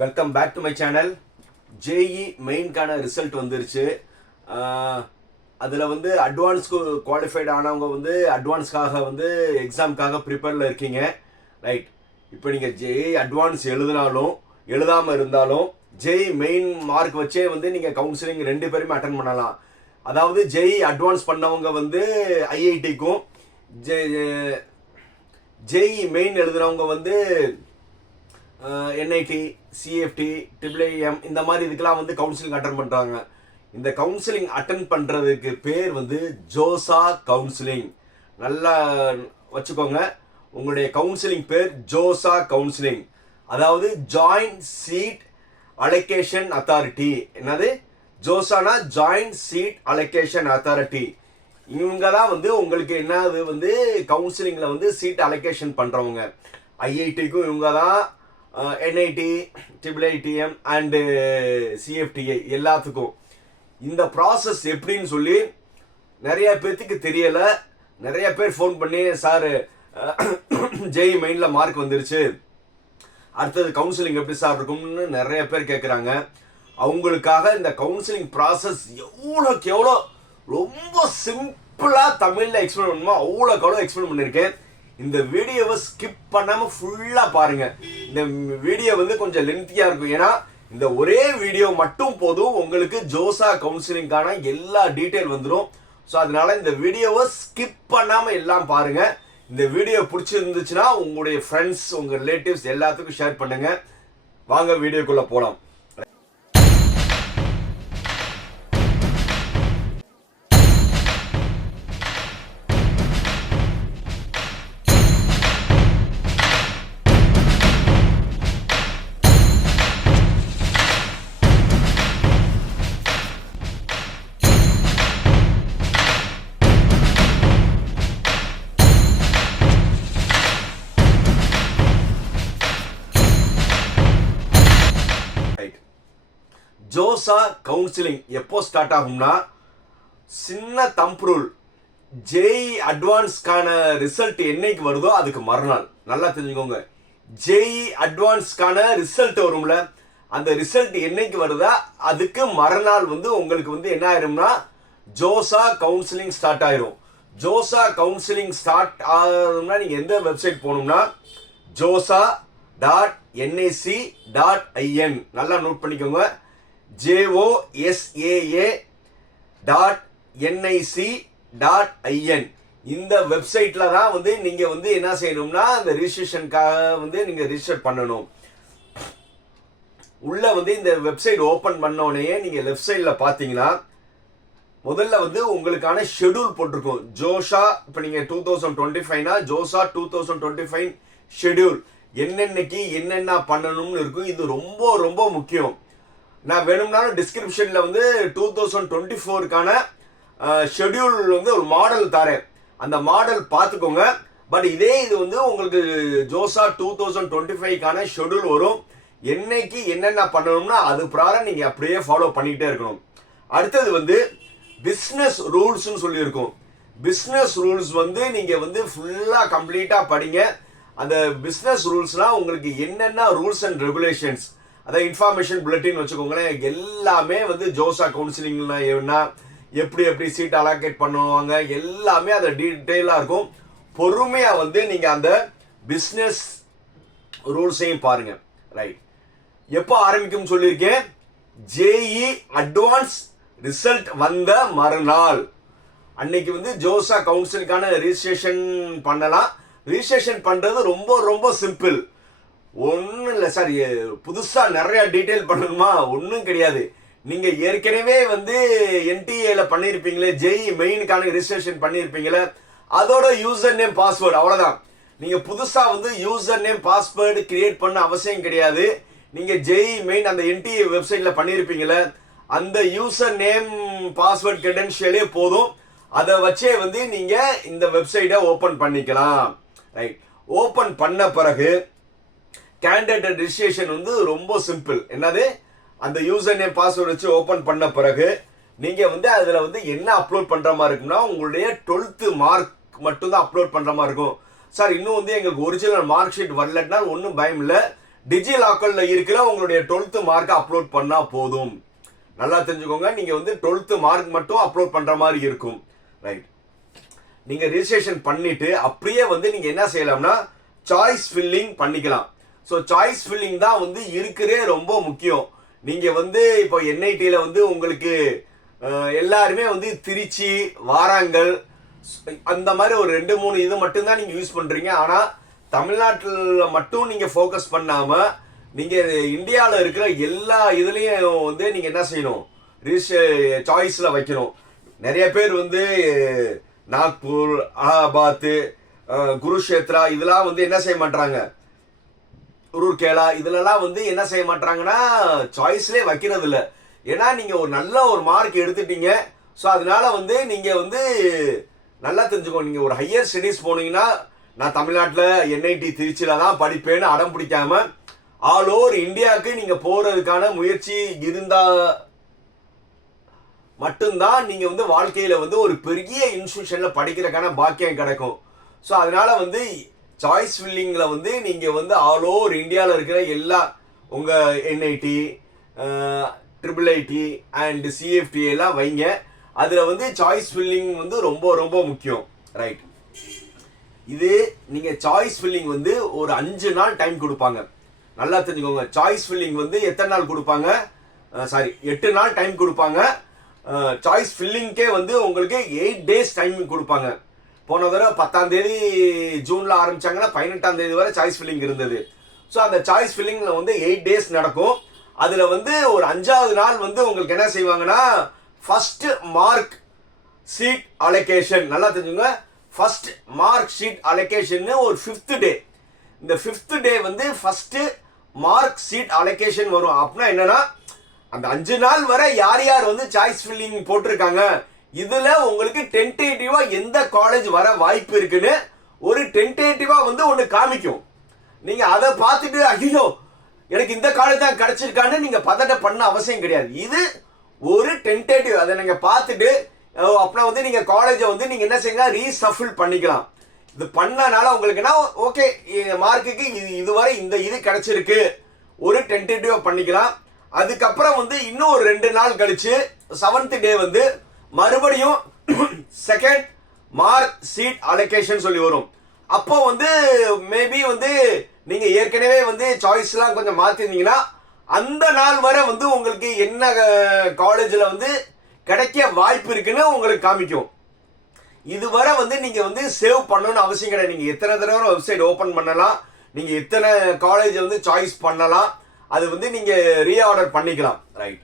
Welcome back to my channel. JEE மெயின்கான result வந்துருச்சு. அதில் வந்து அட்வான்ஸ்க்கு குவாலிஃபைடு ஆனவங்க வந்து அட்வான்ஸ்க்காக வந்து எக்ஸாமுக்காக ப்ரிப்பேரில் இருக்கீங்க, ரைட்? இப்போ நீங்கள் ஜேஇ அட்வான்ஸ் எழுதினாலும் எழுதாமல் இருந்தாலும் ஜேஇ மெயின் மார்க் வச்சே வந்து நீங்கள் கவுன்சிலிங் 2 பேருமே அட்டன் பண்ணலாம். அதாவது ஜேஇ அட்வான்ஸ் பண்ணவங்க வந்து ஐஐடிக்கும் ஜேஇ மெயின் எழுதுனவங்க வந்து என்ஐடி, சிஎஃப்டி, IIIM இந்த மாதிரி இதுக்கெல்லாம் வந்து கவுன்சிலிங் அட்டன் பண்ணுறாங்க. இந்த கவுன்சிலிங் அட்டன் பண்ணுறதுக்கு பேர் வந்து ஜோசா கவுன்சிலிங். நல்லா வச்சுக்கோங்க, உங்களுடைய கவுன்சிலிங் பேர் ஜோசா கவுன்சிலிங். அதாவது ஜாயிண்ட் சீட் அலோகேஷன் அத்தாரிட்டி. என்னது? ஜோசானா ஜாயிண்ட் சீட் அலோகேஷன் அத்தாரிட்டி. இவங்க தான் வந்து உங்களுக்கு என்னது வந்து கவுன்சிலிங்கில் வந்து சீட் அலோகேஷன் பண்ணுறவங்க. ஐஐடிக்கும் இவங்க தான், என்ஐடி, IIIM அண்டு சிஎஃப்டிஐ எல்லாத்துக்கும். இந்த ப்ராசஸ் எப்படின்னு சொல்லி நிறைய பேர்த்துக்கு தெரியலை. நிறைய பேர் ஃபோன் பண்ணி, சார் ஜேஇ மெயினில் மார்க் வந்துருச்சு, அடுத்தது கவுன்சிலிங் எப்படி சார் இருக்கும்னு நிறைய பேர் கேட்குறாங்க. அவங்களுக்காக இந்த கவுன்சிலிங் ப்ராசஸ் எவ்வளோக்கு எவ்வளோ ரொம்ப சிம்பிளாக தமிழில் எக்ஸ்பிளைன் பண்ணுமோ அவ்வளோக்கு எவ்வளோ எக்ஸ்பிளைன் பண்ணியிருக்கேன். இந்த வீடியோவை ஸ்கிப் பண்ணாமல் ஃபுல்லாக பாருங்கள். இந்த வீடியோ வந்து கொஞ்சம் லென்த்தியாக இருக்கும், ஏன்னா இந்த ஒரே வீடியோ மட்டும் போதும் உங்களுக்கு ஜோசா கவுன்சிலிங்கான எல்லா டீட்டெயில் வந்துடும். ஸோ அதனால இந்த வீடியோவை ஸ்கிப் பண்ணாமல் எல்லாம் பாருங்கள். இந்த வீடியோ பிடிச்சிருந்துச்சுன்னா உங்களுடைய ஃப்ரெண்ட்ஸ், உங்கள் ரிலேட்டிவ்ஸ் எல்லாத்துக்கும் ஷேர் பண்ணுங்கள். வாங்க வீடியோக்குள்ளே போகலாம். ஜோசா கவுன்சிலிங் எப்போ ஸ்டார்ட் ஆகும்னா, சின்ன தம்ப் ரூல், ஜேஇ அட்வான்ஸ்க்கான ரிசல்ட் என்னைக்கு வருதோ அதுக்கு மறுநாள். நல்லா தெரிஞ்சுக்கோங்க, ஜேஇ அட்வான்ஸ்க்கான ரிசல்ட் வரும்ல, அந்த ரிசல்ட் என்னைக்கு வருதா அதுக்கு மறுநாள் வந்து உங்களுக்கு வந்து என்ன ஆயிரும்னா ஜோசா கவுன்சிலிங் ஸ்டார்ட் ஆயிரும். ஜோசா கவுன்சிலிங் ஸ்டார்ட் ஆகும்னா நீங்கள் எந்த வெப்சைட் போகணும்னா josa.nic.in. நல்லா நோட் பண்ணிக்கோங்க, josa.nic.in. இந்த வெப்சைட்ல தான் வந்து நீங்க வந்து என்ன செய்யணும்னா அந்த ரிஜிஸ்ட்ரேஷனுக்காக வந்து நீங்க ரிஜிஸ்டர் பண்ணணும். உள்ள வந்து இந்த வெப்சைட் ஓபன் பண்ண உடனே நீங்க லெஃப்ட் சைட்ல பாத்தீங்கன்னா முதல்ல வந்து உங்களுக்கான ஷெட்யூல் போட்டிருக்கும். ஜோசா இப்போ நீங்க 2025னா ஜோசா 2025 ஷெட்யூல் என்னென்னைக்கு என்னென்ன பண்ணணும்னு இருக்கும். இது ரொம்ப ரொம்ப முக்கியம். நான் வேணும்னாலும் டிஸ்கிரிப்ஷன்ல வந்து 2024க்கான ஷெட்யூல் வந்து ஒரு மாடல் தரேன், அந்த மாடல் பார்த்துக்கோங்க. பட் இதே இது வந்து உங்களுக்கு ஜோசா 2025க்கான ஷெட்யூல் வரும். என்னைக்கு என்னென்ன பண்ணணும்னா அது பிரகாரம் நீங்க அப்படியே ஃபாலோ பண்ணிக்கிட்டே இருக்கணும். அடுத்தது வந்து பிஸ்னஸ் ரூல்ஸ்னு சொல்லியிருக்கும். பிஸ்னஸ் ரூல்ஸ் வந்து நீங்க வந்து ஃபுல்லா கம்ப்ளீட்டா படிங்க. அந்த பிஸ்னஸ் ரூல்ஸ்லாம் உங்களுக்கு என்னென்ன ரூல்ஸ் அண்ட் ரெகுலேஷன்ஸ், அதாவது இன்ஃபர்மேஷன் புல்லட்டின் வச்சுக்கோங்களேன், எல்லாமே வந்து ஜோசா கவுன்சிலிங்னா என்ன, எப்படி சீட் அலோகேட் பண்ணுவாங்க, எல்லாமே அதை டீட்டெயிலாக இருக்கும். பொறுமையாக வந்து நீங்கள் அந்த பிஸ்னஸ் ரூல்ஸையும் பாருங்க, ரைட்? எப்போ ஆரம்பிக்கும் சொல்லியிருக்கேன், ஜேஇ அட்வான்ஸ் ரிசல்ட் வந்த மறுநாள் அன்னைக்கு வந்து ஜோசா கவுன்சிலுக்கான ரிஜிஸ்ட்ரேஷன் பண்ணலாம். ரிஜிஸ்ட்ரேஷன் பண்ணுறது ரொம்ப ரொம்ப சிம்பிள். ஒன்றும் இல்லை சார், புதுசாக நிறைய டீட்டெயில் பண்ணணுமா? ஒன்றும் கிடையாது. நீங்கள் ஏற்கனவே வந்து என்டிஏல பண்ணியிருப்பீங்களே, ஜேஇ மெயினுக்கான ரிஜிஸ்ட்ரேஷன் பண்ணியிருப்பீங்களே, அதோட யூசர் நேம் பாஸ்வேர்டு, அவ்வளோதான். நீங்கள் புதுசாக வந்து யூசர் நேம் பாஸ்வேர்டு கிரியேட் பண்ண அவசியம் கிடையாது. நீங்கள் ஜேஇ மெயின் அந்த என்டிஏ வெப்சைட்டில் பண்ணியிருப்பீங்களே, அந்த யூசர் நேம் பாஸ்வேர்டு கிரெடென்ஷியலே போதும். அதை வச்சே வந்து நீங்கள் இந்த வெப்சைட்டை ஓப்பன் பண்ணிக்கலாம், ரைட்? ஓப்பன் பண்ண பிறகு கேண்டிடேட் ரெஜிஸ்ட்ரேஷன் வந்து ரொம்ப சிம்பிள். என்னது? அந்த யூசர் நேம் பாஸ்வேர்டு வச்சு ஓப்பன் பண்ண பிறகு நீங்கள் வந்து அதில் வந்து என்ன அப்லோட் பண்ணுற மாதிரி இருக்குன்னா உங்களுடைய 12th மார்க் மட்டும்தான் அப்லோட் பண்ணுற மாதிரி இருக்கும். சார் இன்னும் வந்து எங்களுக்கு ஒரிஜினல் மார்க் ஷீட் வரலன்னா ஒன்றும் பயம் இல்லை, டிஜி லாக்கர்ல இருக்கிற உங்களுடைய 12th மார்க்கை அப்லோட் பண்ணா போதும். நல்லா தெரிஞ்சுக்கோங்க, நீங்க வந்து 12th மார்க் மட்டும் அப்லோட் பண்ற மாதிரி இருக்கும். ரைட், நீங்க ரிஜிஸ்ட்ரேஷன் பண்ணிட்டு அப்படியே வந்து நீங்க என்ன செய்யலாம்னா சாய்ஸ் ஃபில்லிங் பண்ணிக்கலாம். ஸோ சாய்ஸ் ஃபில்லிங் தான் வந்து இருக்கிறே ரொம்ப முக்கியம். நீங்க வந்து இப்போ என்ஐடியில வந்து உங்களுக்கு எல்லாருமே வந்து திருச்சி, வாராங்கல் அந்த மாதிரி ஒரு 2-3 இது மட்டும்தான் நீங்க யூஸ் பண்றீங்க. ஆனா தமிழ்நாட்டில் மட்டும் நீங்க ஃபோக்கஸ் பண்ணாம நீங்க இந்தியாவில் இருக்கிற எல்லா இதுலயும் வந்து நீங்க என்ன செய்யணும், சாய்ஸ்ல வைக்கணும். நிறைய பேர் வந்து நாக்பூர், அலகாபாத், குருஷேத்ரா இதெல்லாம் வந்து என்ன செய்ய மாட்டாங்க, ரூர்கேலா இதுலலாம் வந்து என்ன செய்ய மாட்டாங்கன்னா சாய்ஸ்லேயே வைக்கிறது இல்லை. ஏன்னா நீங்க ஒரு நல்ல ஒரு மார்க் எடுத்துட்டீங்க. ஸோ அதனால வந்து நீங்க வந்து நல்லா தெரிஞ்சுக்கோ, நீங்க ஒரு ஹையர் ஸ்டடீஸ் போனீங்கன்னா நான் தமிழ்நாட்டில் என்ஐடி திருச்சியில தான் படிப்பேன்னு அடம் பிடிக்காம ஆல் ஓவர் இந்தியாவுக்கு நீங்க போறதுக்கான முயற்சி இருந்தா மட்டும்தான் நீங்க வந்து வாழ்க்கையில வந்து ஒரு பெரிய இன்ஸ்டிடியூஷன்ல படிக்கிறதுக்கான பாக்கியம் கிடைக்கும். ஸோ அதனால வந்து சாய்ஸ் ஃபில்லிங்ல வந்து நீங்க வந்து ஆல் ஓவர் இந்தியாவில் இருக்கிற எல்லா உங்க NIT, triple ID and CFT எல்லாம் வைங்க. அதுல வந்து சாய்ஸ் ஃபில்லிங் வந்து ரொம்ப ரொம்ப முக்கியம். ரைட், இது நீங்க சாய்ஸ் ஃபில்லிங் வந்து ஒரு 5 நாள் டைம் கொடுப்பாங்க. நல்லா தெரிஞ்சுக்கோங்க, சாய்ஸ் ஃபில்லிங் வந்து எத்தனை நாள் கொடுப்பாங்க, 8 நாள் டைம் கொடுப்பாங்க. சாய்ஸ் ஃபில்லிங்க்கே வந்து உங்களுக்கு 8 days டைம் கொடுப்பாங்க. போன தடவை 10ஆம் தேதி ஜூன்ல ஆரம்பிச்சாங்கன்னா 18ஆம் தேதி வரை சாய்ஸ் ஃபில்லிங் இருந்தது. ஸோ அந்த சாய்ஸ் ஃபில்லிங்ல வந்து 8 days நடக்கும். அதுல வந்து ஒரு 5ஆவது நாள் வந்து உங்களுக்கு என்ன செய்வாங்கன்னா ஃபர்ஸ்ட் மார்க் சீட் அலோகேஷன். நல்லா தெரிஞ்சுங்க, ஃபர்ஸ்ட் மார்க் ஷீட் அலோகேஷன் ஒரு 5th டே. இந்த 5th டே வந்து ஃபர்ஸ்ட் மார்க் சீட் அலோகேஷன் வரும். அப்படின்னா என்னன்னா அந்த 5 நாள் வரை யார் யார் வந்து சாய்ஸ் ஃபில்லிங் போட்டிருக்காங்க, இதுல உங்களுக்கு டென்டேட்டிவா எந்த காலேஜ் வர வாய்ப்பு இருக்குன்னு ஒரு டென்டேட்டிவா வந்து ஒன்று காமிக்கும். நீங்க அதை பார்த்துட்டு ஐயோ எனக்கு இந்த காலேஜ் தான் கிடைச்சிருக்கான்னு நீங்க பதட்ட பண்ண அவசியம் கிடையாது. இது ஒரு டென்டேட்டிவ், அதை நீங்க பார்த்துட்டு அப்படின்னா வந்து நீங்க காலேஜை வந்து நீங்க என்ன செய்யுங்க, ரீசஃபில் பண்ணிக்கலாம். இது பண்ணனால உங்களுக்கு என்ன, ஓகே மார்க்குக்கு இதுவரை இந்த இது கிடைச்சிருக்கு ஒரு டென்டேட்டிவா பண்ணிக்கலாம். அதுக்கப்புறம் வந்து இன்னும் ஒரு 2 நாள் கழிச்சு 7th டே வந்து மறுபடியும் செகண்ட் மார்க் சீட் அலோகேஷன் சொல்லி வரும். அப்போ வந்து மேபி வந்து நீங்க ஏற்கனவே வந்து சாய்ஸ்லாம் கொஞ்சம் மாத்திருந்தீங்கன்னா அந்த நாள் வரை வந்து உங்களுக்கு என்ன காலேஜில் வந்து கிடைக்க வாய்ப்பு இருக்குன்னு உங்களுக்கு காமிக்கும். இதுவரை வந்து நீங்க வந்து சேவ் பண்ணணும்னு அவசியம் கிடையாது. நீங்க எத்தனை தடவை வெப்சைட் ஓபன் பண்ணலாம், நீங்க எத்தனை காலேஜ் வந்து சாய்ஸ் பண்ணலாம், அது வந்து நீங்க ரீஆர்டர் பண்ணிக்கலாம். ரைட்,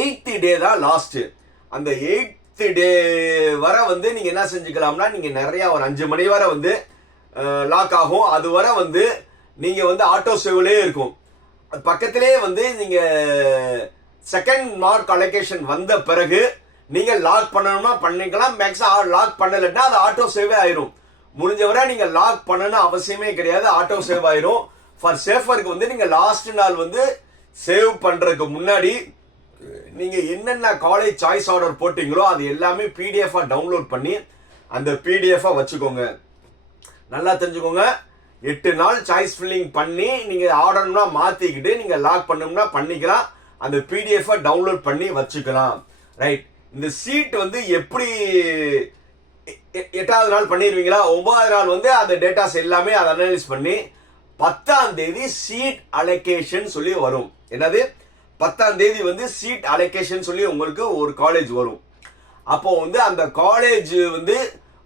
8th டே தான் லாஸ்ட். அந்த 8th டே வரை வந்து நீங்க என்ன செஞ்சுக்கலாம்னா நீங்க நிறைய ஒரு 5 மணி வரை வந்து லாக் ஆகும். அது வரை வந்து நீங்க வந்து ஆட்டோ சேவ்லயே இருக்கும். பக்கத்திலே வந்து நீங்க செகண்ட் மார்க் அலோகேஷன் வந்த பிறகு நீங்க லாக் பண்ணணும்னா பண்ணிக்கலாம். மேக்ஸிமம் லாக் பண்ணலன்னா அது ஆட்டோ சேவே ஆயிரும். முடிஞ்ச வரை நீங்க லாக் பண்ணணும் அவசியமே கிடையாது, ஆட்டோ சேவ் ஆயிரும். ஃபார் சேஃபருக்கு வந்து நீங்க லாஸ்ட் நாள் வந்து சேவ் பண்றதுக்கு முன்னாடி நீங்க என்னென்ன காலேஜ் சாய்ஸ் ஆர்டர் போட்டீங்களோ அது எல்லாமே பிடிஎஃப் டவுன்லோட் பண்ணி அந்த பிடிஎஃப் வச்சுக்கோங்க. நல்லா தெரிஞ்சுக்கோங்க, 8 நாள் சாய்ஸ் ஃபில்லிங் பண்ணி நீங்க ஆர்டர்னா மாத்திக்கிட்டு நீங்க லாக் பண்ணணும்னா பண்ணிக்கலாம். அந்த பிடிஎஃப் டவுன்லோட் பண்ணி வச்சுக்கலாம். ரைட், இந்த சீட் வந்து எப்படி 8வது நாள் பண்ணிடுவீங்களா, 9வது நாள் வந்து அந்த டேட்டாஸ் எல்லாமே அதை அனலைஸ் பண்ணி 10ஆம் தேதி சீட் அலோகேஷன் சொல்லி வரும். என்னது, 10ஆம் தேதி வந்து சீட் அலோகேஷன் சொல்லி உங்களுக்கு ஒரு காலேஜ் வரும். அப்போ வந்து அந்த காலேஜ் வந்து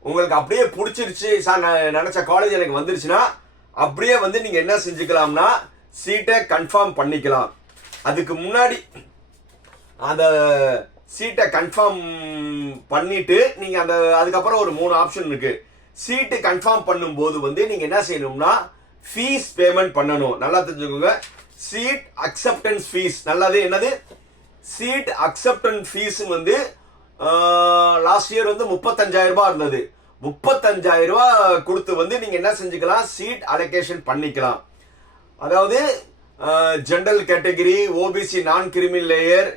உங்களுக்கு அப்படியே பிடிச்சிருச்சு சார், நான் நினைச்ச காலேஜ் எனக்கு வந்துருச்சுன்னா அப்படியே வந்து நீங்க என்ன செஞ்சுக்கலாம்னா சீட்டை கன்ஃபார்ம் பண்ணிக்கலாம். அதுக்கு முன்னாடி அந்த சீட்டை கன்ஃபார்ம் பண்ணிட்டு நீங்க அந்த அதுக்கப்புறம் ஒரு 3 ஆப்ஷன் இருக்கு. சீட்டு கன்ஃபார்ம் பண்ணும்போது வந்து நீங்க என்ன செய்யணும்னா ஃபீஸ் பேமெண்ட் பண்ணணும். நல்லா தெரிஞ்சுக்கோங்க, சீட் அக்செப்டன்ஸ் ஃபீஸ். நல்லது, என்னது சீட் அக்செப்டன்ஸ் ஃபீஸ் வந்து லாஸ்ட் இயர் வந்து 35,000 ரூபாய் இருந்தது. 35,000 ரூபாய் கொடுத்து வந்து நீங்க என்ன செஞ்சுக்கலாம், சீட் அலோகேஷன் பண்ணிக்கலாம். அதாவது ஜெனரல் கேட்டகரி, ஓபிசி, நான் கிரிமினல் லேயர்,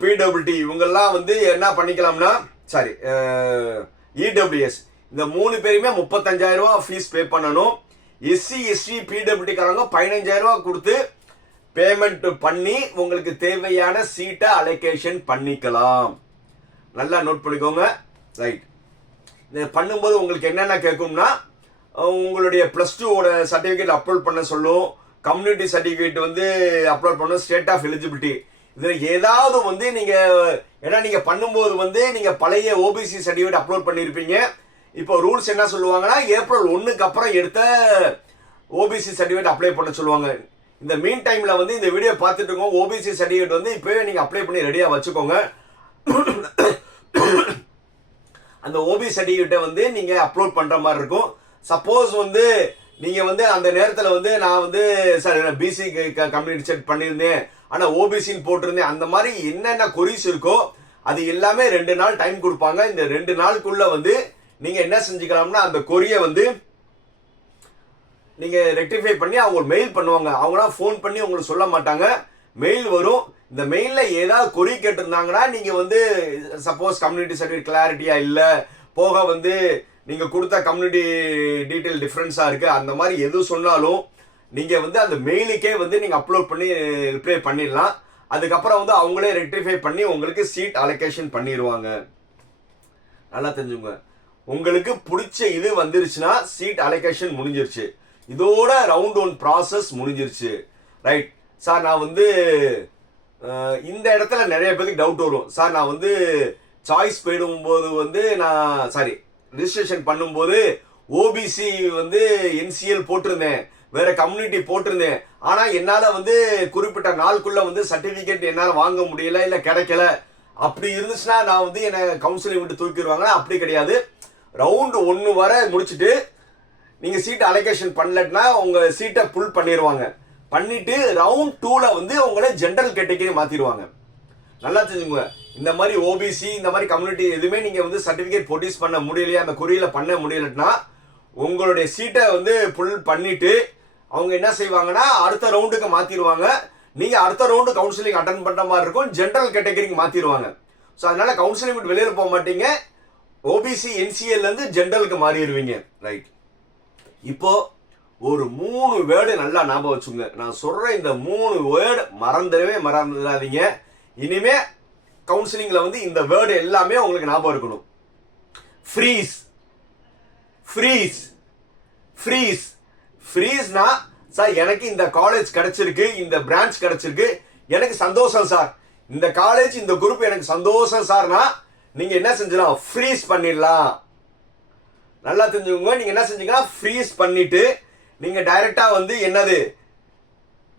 பிடபிள்யூடி இவங்கெல்லாம் வந்து என்ன பண்ணிக்கலாம்னா இடபிள்யூஎஸ் இந்த 3 பேருமே 35,000 ரூபாய் ஃபீஸ் பே பண்ணணும். எஸ்சி எஸ்டி பிடபிள்யூடி காரங்க 15,000 ரூபாய் கொடுத்து பேமெண்ட் பண்ணி உங்களுக்கு தேவையான சீட்டை அலோகேஷன் பண்ணிக்கலாம். நல்லா நோட் பண்ணிக்கோங்க. ரைட், இது பண்ணும்போது உங்களுக்கு என்னென்ன கேட்கும்னா, உங்களுடைய +2 சர்டிஃபிகேட் அப்லோட் பண்ண சொல்லும், கம்யூனிட்டி சர்டிஃபிகேட் வந்து அப்லோட் பண்ணும், ஸ்டேட் ஆஃப் எலிஜிபிலிட்டி. இதில் ஏதாவது வந்து நீங்கள் ஏன்னா நீங்கள் பண்ணும்போது வந்து நீங்கள் பழைய ஓபிசி சர்டிஃபிகேட் அப்லோட் பண்ணியிருப்பீங்க. இப்போ ரூல்ஸ் என்ன சொல்லுவாங்கன்னா, ஏப்ரல் 1க்கு அப்புறம் எடுத்த ஓபிசி சர்டிஃபிகேட் அப்ளை பண்ண சொல்லுவாங்க. இந்த மீன் டைமில் வந்து இந்த வீடியோ பார்த்துட்டு இருக்கோம், ஓபிசி சர்டிஃபிகேட் வந்து இப்போவே நீங்கள் அப்ளை பண்ணி ரெடியாக வச்சுக்கோங்க. அந்த ஓபிசி சர்டிஃபிகேட்டை வந்து நீங்கள் அப்லோட் பண்ணுற மாதிரி இருக்கும். சப்போஸ் வந்து நீங்கள் வந்து அந்த நேரத்தில் வந்து நான் வந்து சார் பிசி கம்யூனிட்டி செட் பண்ணியிருந்தேன், ஆனால் ஓபிசின்னு போட்டிருந்தேன், அந்த மாதிரி என்னென்ன கொரிஸ் இருக்கோ அது எல்லாமே 2 நாள் டைம் கொடுப்பாங்க. இந்த 2 நாளுக்குள்ள வந்து நீங்கள் என்ன செஞ்சுக்கலாம்னா, அந்த கொரியை வந்து நீங்கள் ரெக்டிஃபை பண்ணி அவங்க மெயில் பண்ணுவாங்க. அவங்களாம் ஃபோன் பண்ணி உங்களுக்கு சொல்ல மாட்டாங்க, மெயில் வரும். இந்த மெயிலில் ஏதாவது கொரி கேட்டிருந்தாங்கன்னா, நீங்கள் வந்து சப்போஸ் கம்யூனிட்டி சர்டிஃபிகேட் கிளாரிட்டியா இல்லை, போக வந்து நீங்கள் கொடுத்த கம்யூனிட்டி டீட்டெயில் டிஃப்ரென்ஸாக இருக்குது, அந்த மாதிரி எது சொன்னாலும் நீங்கள் வந்து அந்த மெயிலுக்கே வந்து நீங்கள் அப்லோட் பண்ணி ரிப்ளை பண்ணிடலாம். அதுக்கப்புறம் வந்து அவங்களே ரெக்டிஃபை பண்ணி உங்களுக்கு சீட் அலோகேஷன் பண்ணிடுவாங்க. நல்லா தெரிஞ்சுங்க. உங்களுக்கு பிடிச்ச இது வந்துருச்சுன்னா சீட் அலோகேஷன் முடிஞ்சிருச்சு. இதோட ரவுண்ட் 1 ப்ராசஸ் முடிஞ்சிருச்சு. ரைட் சார், நான் வந்து இந்த இடத்துல நிறைய பேருக்கு டவுட் வரும். சார், நான் வந்து சாய்ஸ் போயிடும்போது வந்து நான் ரிஜிஸ்ட்ரேஷன் பண்ணும்போது ஓபிசி வந்து என்சிஎல் போட்டிருந்தேன், வேற கம்யூனிட்டி போட்டிருந்தேன், ஆனா என்னால வந்து குறிப்பிட்ட நாளுக்குள்ள வந்து சர்டிபிகேட் என்னால வாங்க முடியல, இல்ல கிடைக்கல. அப்படி இருந்துச்சுன்னா நான் வந்து என்ன கவுன்சிலிங் விட்டு தூக்கிடுவாங்க. அப்படி கிடையாது. ரவுண்ட் 1 வரை முடிச்சுட்டு நீங்க சீட் அலோகேஷன் பண்ணலன்னா உங்க சீட்டை புல் பண்ணிடுவாங்க. பண்ணிட்டு ரவுண்ட் 2ல வந்து உங்களை ஜெனரல் கேட்டகரி மாத்திடுவாங்க. நல்லா தெரிஞ்சுங்க. இந்த மாதிரி ஓபிசி இந்த மாதிரி கம்யூனிட்டி எதுவுமே நீங்க வந்து சர்டிபிகேட் ப்ரொடியூஸ் பண்ண முடியலையா, அந்த குறியில பண்ண முடியலன்னா உங்களுடைய சீட்டை வந்து புல் பண்ணிட்டு அவங்க என்ன செய்வாங்கன்னா அடுத்த ரவுண்டுக்கு மாத்திடுவாங்க. நீங்க அடுத்த ரவுண்டு கவுன்சிலிங் அட்டன் பண்ற மாதிரி இருக்கும், ஜெனரல் கேட்டகரிக்கு மாத்திடுவாங்க. ஸோ அதனால கவுன்சிலிங் விட்டு வெளியில போக மாட்டீங்க, ஓபிசி என்சிஎல் இருந்து ஜெனரலுக்கு மாறிடுவீங்க. ரைட், இப்போ ஒரு 3 வேர்டு நல்லா ஞாபகம் வச்சுங்க. நான் சொல்ற இந்த 3 வேர்டு மறந்துடாதீங்க. இனிமே கவுன்சிலிங்ல வந்து இந்த வேர்டு எல்லாமே உங்களுக்கு ஞாபகம் இருக்கணும். Freeze, freeze, freeze. ஃப்ரீஸ்னா, சார் எனக்கு இந்த காலேஜ் கிடைச்சிருக்கு, இந்த பிரான்ச் கிடைச்சிருக்கு, எனக்கு சந்தோஷம் சார், இந்த காலேஜ் இந்த குரூப் எனக்கு சந்தோஷம் சார்னா நீங்க என்ன செஞ்சலாம், ஃப்ரீஸ் பண்ணிடலாம். நல்லா தெரிஞ்சுக்கோங்க. நீங்க என்ன செஞ்சீங்கன்னா ஃப்ரீஸ் பண்ணிட்டு நீங்க டைரக்டா வந்து என்னது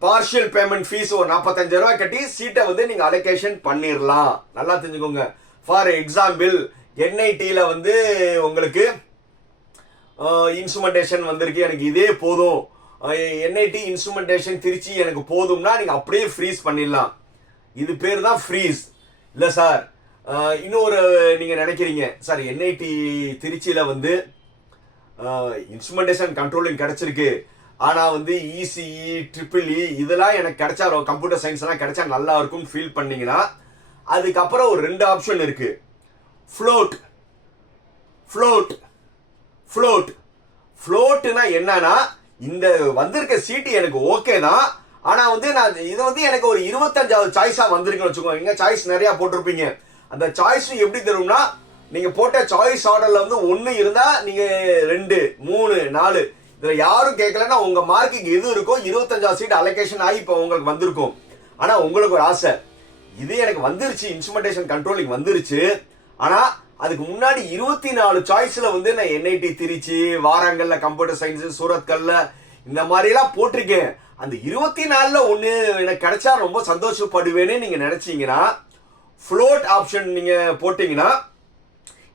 பார்ஷியல் பேமெண்ட் ஃபீஸ் ஒரு 45,000 ரூபாய் கட்டி சீட்டை வந்து நீங்க அலோகேஷன் பண்ணிடலாம். நல்லா தெரிஞ்சுக்கோங்க. ஃபார் எக்ஸாம்பிள் என்ஐடியில் வந்து உங்களுக்கு இன்ஸ்ட்ருமெண்டேஷன் வந்திருக்கு, எனக்கு இதே போதும், என்ஐடி இன்ஸ்ட்ருமெண்டேஷன் திருச்சி எனக்கு போதும்னா நீங்க அப்படியே ஃப்ரீஸ் பண்ணிடலாம். இது பேர் தான் ஃப்ரீஸ். இல்லை சார், இன்னொரு நீங்க நினைக்கிறீங்க, சார் என்ஐடி திருச்சியில வந்து இன்ஸ்ட்ருமெண்டேஷன் கண்ட்ரோலிங் கிடைச்சிருக்கு, ஆனா வந்து இசிஇ ட்ரிபிள்இ இதெல்லாம் எனக்கு கிடைச்சா, கம்ப்யூட்டர் சயின்ஸ் எல்லாம் கிடைச்சா நல்லா இருக்கும் ஃபீல் பண்ணீங்கன்னா அதுக்கப்புறம் ஒரு 2 ஆப்ஷன் இருக்கு. Float, float, float. ஃப்ளோட்னா என்னன்னா, இந்த வந்திருக்க சீட்டு எனக்கு ஓகே தான், ஆனா வந்து நான் இது வந்து எனக்கு ஒரு 25வது சாய்ஸா வந்திருக்குன்னு வச்சுக்கோங்க. இங்க சாய்ஸ் நிறைய போட்டிருப்பீங்க. அந்த சாய்ஸ் எப்படி தரும்னா, நீங்க போட்ட சாய்ஸ் ஆர்டர்ல வந்து 1 இருந்தா நீங்க 2, 3, 4 இதுல யாரும் கேட்கலன்னா உங்க மார்க்குக்கு எது இருக்கோ 25வது சீட் அலோகேஷன் ஆகி இப்போ உங்களுக்கு வந்திருக்கும். ஆனா உங்களுக்கு ஒரு ஆசை, இது எனக்கு வந்துருச்சு, இன்ஸ்ட்ருமெண்டேஷன் கண்ட்ரோலிங் வந்துருச்சு, ஆனா அதுக்கு முன்னாடி 24 சாய்ஸ்ல வந்து நான் என்ஐடி திருச்சி, வாராங்கல்ல கம்ப்யூட்டர் சயின்ஸ், சூரத்கல்ல இந்த மாதிரி எல்லாம் போட்டிருக்கேன், அந்த 24ல 1 எனக்கு கிடைச்சா ரொம்ப சந்தோஷப்படுவேன்னு நீங்க நினைச்சீங்கன்னா ஃப்ளோட் ஆப்ஷன் நீங்க போட்டீங்கன்னா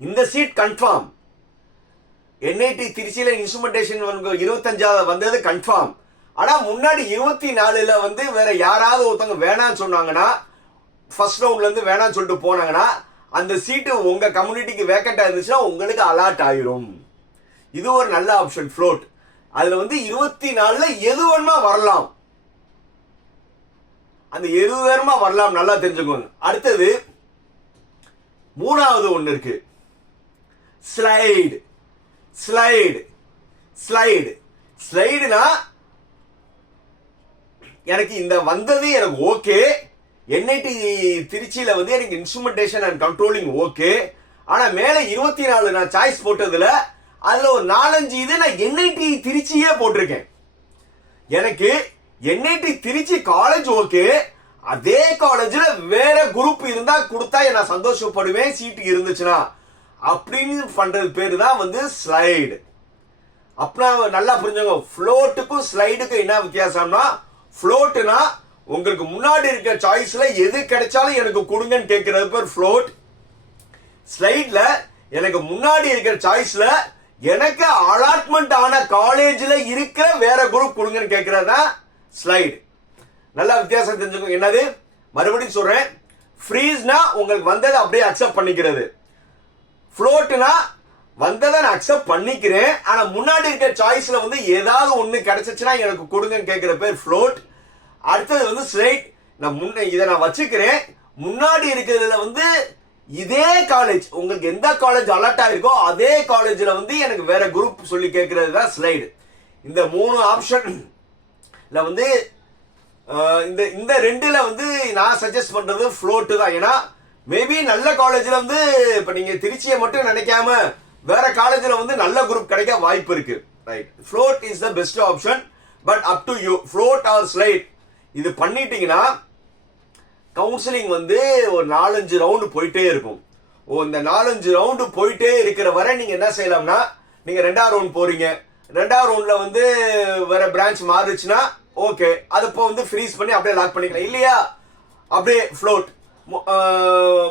இந்த சீட் கன்ஃபார்ம். என்ஐடி திருச்சியில இன்ஸ்ட்ருமெண்டேஷன் 25வது வந்தது கன்ஃபார்ம். ஆனா முன்னாடி 24ல வந்து வேற யாராவது ஒருத்தவங்க வேணான்னு சொன்னாங்கன்னா, ஃபர்ஸ்ட் ரவுண்ட்ல இருந்து வேணான்னு சொல்லிட்டு போனாங்கன்னா அந்த சீட்டு உங்க கம்யூனிட்டிக்கு வேக்கண்டா இருந்துச்சுன்னா உங்களுக்கு அலாட் ஆயிரும். இது ஒரு நல்ல ஆப்ஷன் ஃப்ளோட். அதுல வந்து 24ல எது வேணுமா வரலாம், அந்த எது வேணுமா வரலாம். நல்லா தெரிஞ்சுக்கோங்க. அடுத்தது 3வது ஒன்று இருக்கு, ஸ்லைடு, ஸ்லைடு, ஸ்லைடு. ஸ்லைடுனா எனக்கு இந்த வந்தது எனக்கு ஓகே. என்ஐடி திருச்சியில வந்து எனக்கு இன்ஸ்ட்ருமெண்டேஷன் அண்ட் கண்ட்ரோலிங் ஓகே. ஆனா மேல 24 நான் சாய்ஸ் போட்டதுல அதுல ஒரு 4-5 இது நான் என்ஐடி திருச்சியே போட்டிருக்கேன். எனக்கு என்ஐடி திருச்சி காலேஜ் ஓகே, அதே காலேஜ்ல வேற குரூப் இருந்தா கொடுத்தா நான் சந்தோஷப்படுவேன் சீட்டு இருந்துச்சுன்னா அப்படின்னு பண்றது பேரு தான் வந்து ஸ்லைடு. அப்ப நல்லா புரிஞ்சுங்க, ஃப்ளோட்டுக்கும் ஸ்லைடுக்கும் என்ன வித்தியாசம்னா, ஃப்ளோட்னா உங்களுக்கு முன்னாடி இருக்க சாய்ஸ்ல எது கிடைச்சாலும் எனக்கு கொடுங்கன்னு கேட்கறது பேர் ஃப்ளோட். ஸ்லைட்ல எனக்கு முன்னாடி இருக்கிற சாய்ஸ்ல எனக்கு அலாட்மெண்ட் ஆன காலேஜ்ல இருக்கிற வேற குரூப் கொடுங்கன்னு கேட்கறதா ஸ்லைடு. நல்லா வித்தியாசம் தெரிஞ்சுக்கோ. என்னது மறுபடியும் சொல்றேன், ஃப்ரீஸ்னா உங்களுக்கு வந்ததை அப்படியே அக்செப்ட் பண்ணிக்கிறது. ஃப்ளோட்னா வந்ததை நான் அக்செப்ட் பண்ணிக்கிறேன், ஆனா முன்னாடி இருக்க சாய்ஸ்ல வந்து ஏதாவது ஒண்ணு கிடைச்சிச்சுன்னா எனக்கு கொடுங்கன்னு கேட்கிற பேர் ஃப்ளோட். அடுத்தது வந்து ஸ்லைட், நான் இதை நான் வச்சுக்கிறேன், முன்னாடி இருக்கிறதுல வந்து இதே காலேஜ் உங்களுக்கு எந்த காலேஜ் அலர்ட் ஆயிருக்கோ அதே காலேஜ்ல வந்து எனக்கு வேற குரூப் சொல்லி கேட்கறது தான் ஸ்லைடு. இந்த 3 ஆப்ஷன்ல வந்து இந்த இந்த ரெண்டுல வந்து நான் சஜஸ்ட் பண்றது ஃப்ளோட் தான். ஏன்னா மேபி நல்ல காலேஜ்ல வந்து இப்ப நீங்க திருச்சியை மட்டும் நினைக்காம வேற காலேஜ்ல வந்து நல்ல குரூப் கிடைக்க வாய்ப்பு இருக்கு. Right, float is the best option, but up to you. Float or slide இது பண்ணிட்டீங்கன்னா கவுன்சிலிங் வந்து ஒரு 4-5 ரவுண்டு போயிட்டே இருக்கும். இந்த 4-5 ரவுண்டு போயிட்டே இருக்கிற வரை நீங்க என்ன செய்யலாம்னா, நீங்க 2வது ரவுண்ட் போறீங்க, 2வது ரவுண்ட்ல வந்து வேற பிரான்ச் மாறுச்சுன்னா ஓகே, அது இப்போ வந்து ஃப்ரீஸ் பண்ணி அப்படியே லாக் பண்ணிக்கலாம். இல்லையா அப்படியே ஃப்ளோட்.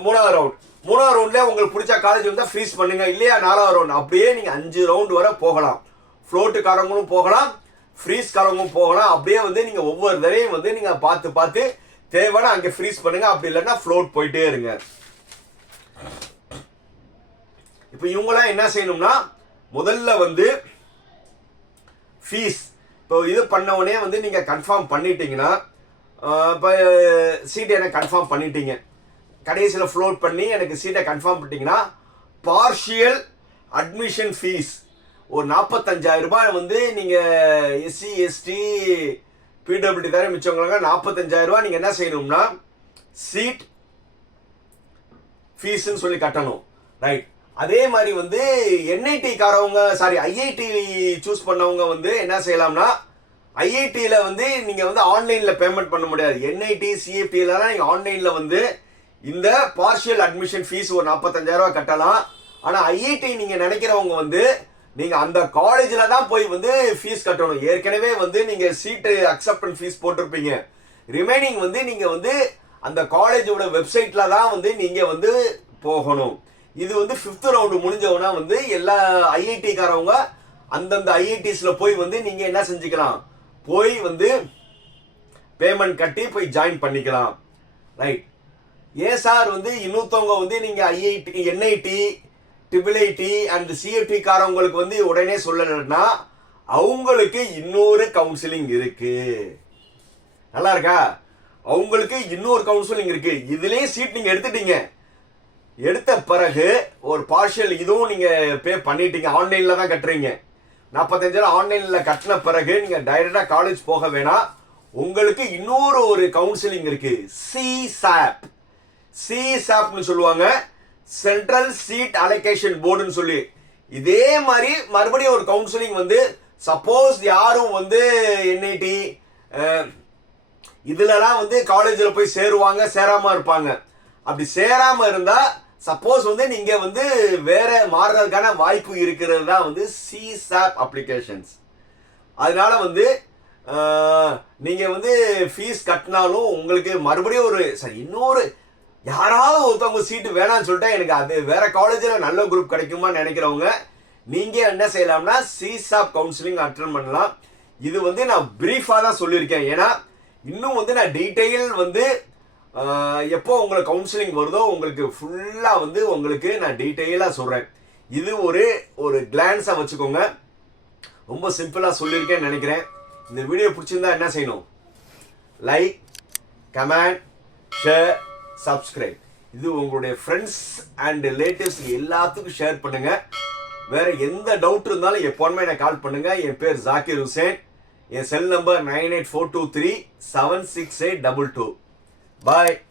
3வது ரவுண்ட்ல உங்களுக்கு பிடிச்ச காலேஜ் வந்தா ஃப்ரீஸ் பண்ணுங்க. இல்லையா 4வது ரவுண்ட். அப்படியே நீங்க 5 ரவுண்ட் வரை போகலாம். ஃப்ளோட்டுக்காரங்களும் போகலாம், ஃப்ரீஸ்காரங்களும் போகலாம். அப்படியே வந்து நீங்க ஒவ்வொரு தடையும் வந்து நீங்க பார்த்து தேவைன்னா அங்க ஃப்ரீஸ் பண்ணுங்க, அப்படி இல்லைன்னா ஃப்ளோட் போயிட்டே இருங்க. இப்ப இவங்களாம் என்ன செய்யணும்னா, முதல்ல வந்து ஃபீஸ் இப்போ இது பண்ணவனே வந்து நீங்க கன்ஃபார்ம் பண்ணிட்டீங்கன்னா, இப்போ சீட்டை எனக்கு கன்ஃபார்ம் பண்ணிட்டீங்க, கடைசியில் ஃப்ளோட் பண்ணி எனக்கு சீட்டை கன்ஃபார்ம் பண்ணிட்டீங்கன்னா பார்ஷியல் அட்மிஷன் ஃபீஸ் ஒரு 45,000 ரூபாய் வந்து நீங்க எஸ்சி எஸ்டி பிடபிள்யூடி தர மிச்சவங்களுக்கு 45,000 ரூபாய் நீங்க என்ன செய்யணும்னா சீட் ஃபீஸ்ன்னு சொல்லி கட்டணும். ரைட், அதே மாதிரி வந்து என்ஐடி காரவங்க ஐஐடி சூஸ் பண்ணவங்க வந்து என்ன செய்யலாம்னா, ஐஐடியில வந்து நீங்க வந்து ஆன்லைன்ல பேமெண்ட் பண்ண முடியாது. என்ஐடி சிஎஃப்டில நீங்க ஆன்லைன்ல வந்து இந்த பார்ஷியல் அட்மிஷன் ஃபீஸ் ஒரு 45,000 ரூபாய் கட்டலாம். ஆனா ஐஐடி நீங்க நினைக்கிறவங்க வந்து நீங்க அந்த காலேஜ்ல தான் போய் வந்து ஃபீஸ் கட்டணும். ஏற்கனவே வந்து நீங்க சீட்டு அக்செப்டன்ஸ் ஃபீஸ் போட்டிருப்பீங்க. ரிமைனிங் வந்து நீங்க வந்து அந்த காலேஜோட வெப்சைட்ல தான் வந்து நீங்க வந்து போகணும். இது வந்து 5th ரவுண்டு முடிஞ்சவனா வந்து எல்லா ஐஐடி காரவங்க அந்தந்த ஐஐடிஸ்ல போய் வந்து நீங்க என்ன செஞ்சுக்கலாம், போய் வந்து பேமெண்ட் கட்டி போய் ஜாயின் பண்ணிக்கலாம். ரைட், ஏன் சார் வந்து இன்னொருத்தவங்க வந்து நீங்க ஐஐடி என்ஐடி ட்ரிபிள்ஐடி அண்ட் சிஎஃப்டி காரவங்களுக்கு வந்து உடனே சொல்லலைன்னா அவங்களுக்கு இன்னொரு கவுன்சிலிங் இருக்கு. நல்லா இருக்கா? அவங்களுக்கு இன்னொரு கவுன்சிலிங் இருக்கு. இதுலயே சீட் நீங்க எடுத்துட்டீங்க, எடுத்த பிறகு ஒரு பார்ஷியல் இதுவும் நீங்க பே பண்ணிட்டீங்க, ஆன்லைன்ல தான் கட்டுறீங்க. 45,000 ஆன்லைன்ல கட்டின பிறகு நீங்க டைரக்டா காலேஜ் போக வேணாம், உங்களுக்கு இன்னொரு ஒரு கவுன்சிலிங் இருக்கு. சிசாப்னு சொல்லுவாங்க, சென்ட்ரல் சீட் அலோகேஷன் போர்டுன்னு சொல்லி. இதே மாதிரி மறுபடியும் ஒரு கவுன்சிலிங் வந்து சப்போஸ் யாரும் வந்து என்ஐடி இதுலலாம் வந்து காலேஜில் போய் சேருவாங்க, சேராம இருப்பாங்க. அப்படி சேராம இருந்தா சப்போஸ் வந்து நீங்க வந்து வேற மாறுறதுக்கான வாய்ப்பு இருக்கிறது தான் வந்து சிசாப் அப்ளிகேஷன்ஸ். அதனால வந்து நீங்க வந்து ஃபீஸ் கட்டினாலும் உங்களுக்கு மறுபடியும் ஒரு இன்னொரு யாராவது ஒருத்தவங்க சீட்டு வேணாம்னு சொல்லிட்டு எனக்கு அது வேற காலேஜில் நல்ல குரூப் கிடைக்குமான்னு நினைக்கிறவங்க நீங்க என்ன செய்யலாம்னா சிசாப் கவுன்சிலிங் அட்டெண்ட் பண்ணலாம். இது வந்து நான் பிரீஃபா தான் சொல்லியிருக்கேன். ஏன்னா இன்னும் வந்து நான் டீட்டெயில் வந்து எப்போ உங்களுக்கு கவுன்சிலிங் வருதோ உங்களுக்கு ஃபுல்லா வந்து உங்களுக்கு நான் டீட்டெயிலா சொல்றேன். இது ஒரு கிளான்ஸா வச்சுக்கோங்க. ரொம்ப சிம்பிளா சொல்லியிருக்கேன்னு நினைக்கிறேன். இந்த வீடியோ பிடிச்சிருந்தா என்ன செய்யணும், லைக், கமெண்ட், ஷேர், சப்ஸ்கிரைப். இது உங்களுடைய ஃப்ரெண்ட்ஸ் அண்ட் ரிலேட்டிவ்ஸ் எல்லாத்துக்கும் ஷேர் பண்ணுங்க. வேற எந்த டவுட் இருந்தாலும் எப்போதுமே எனக்கு கால் பண்ணுங்க. என் பேர் ஜாக்கிர் ஹுசேன். என் செல் நம்பர் 9842376822. பாய்.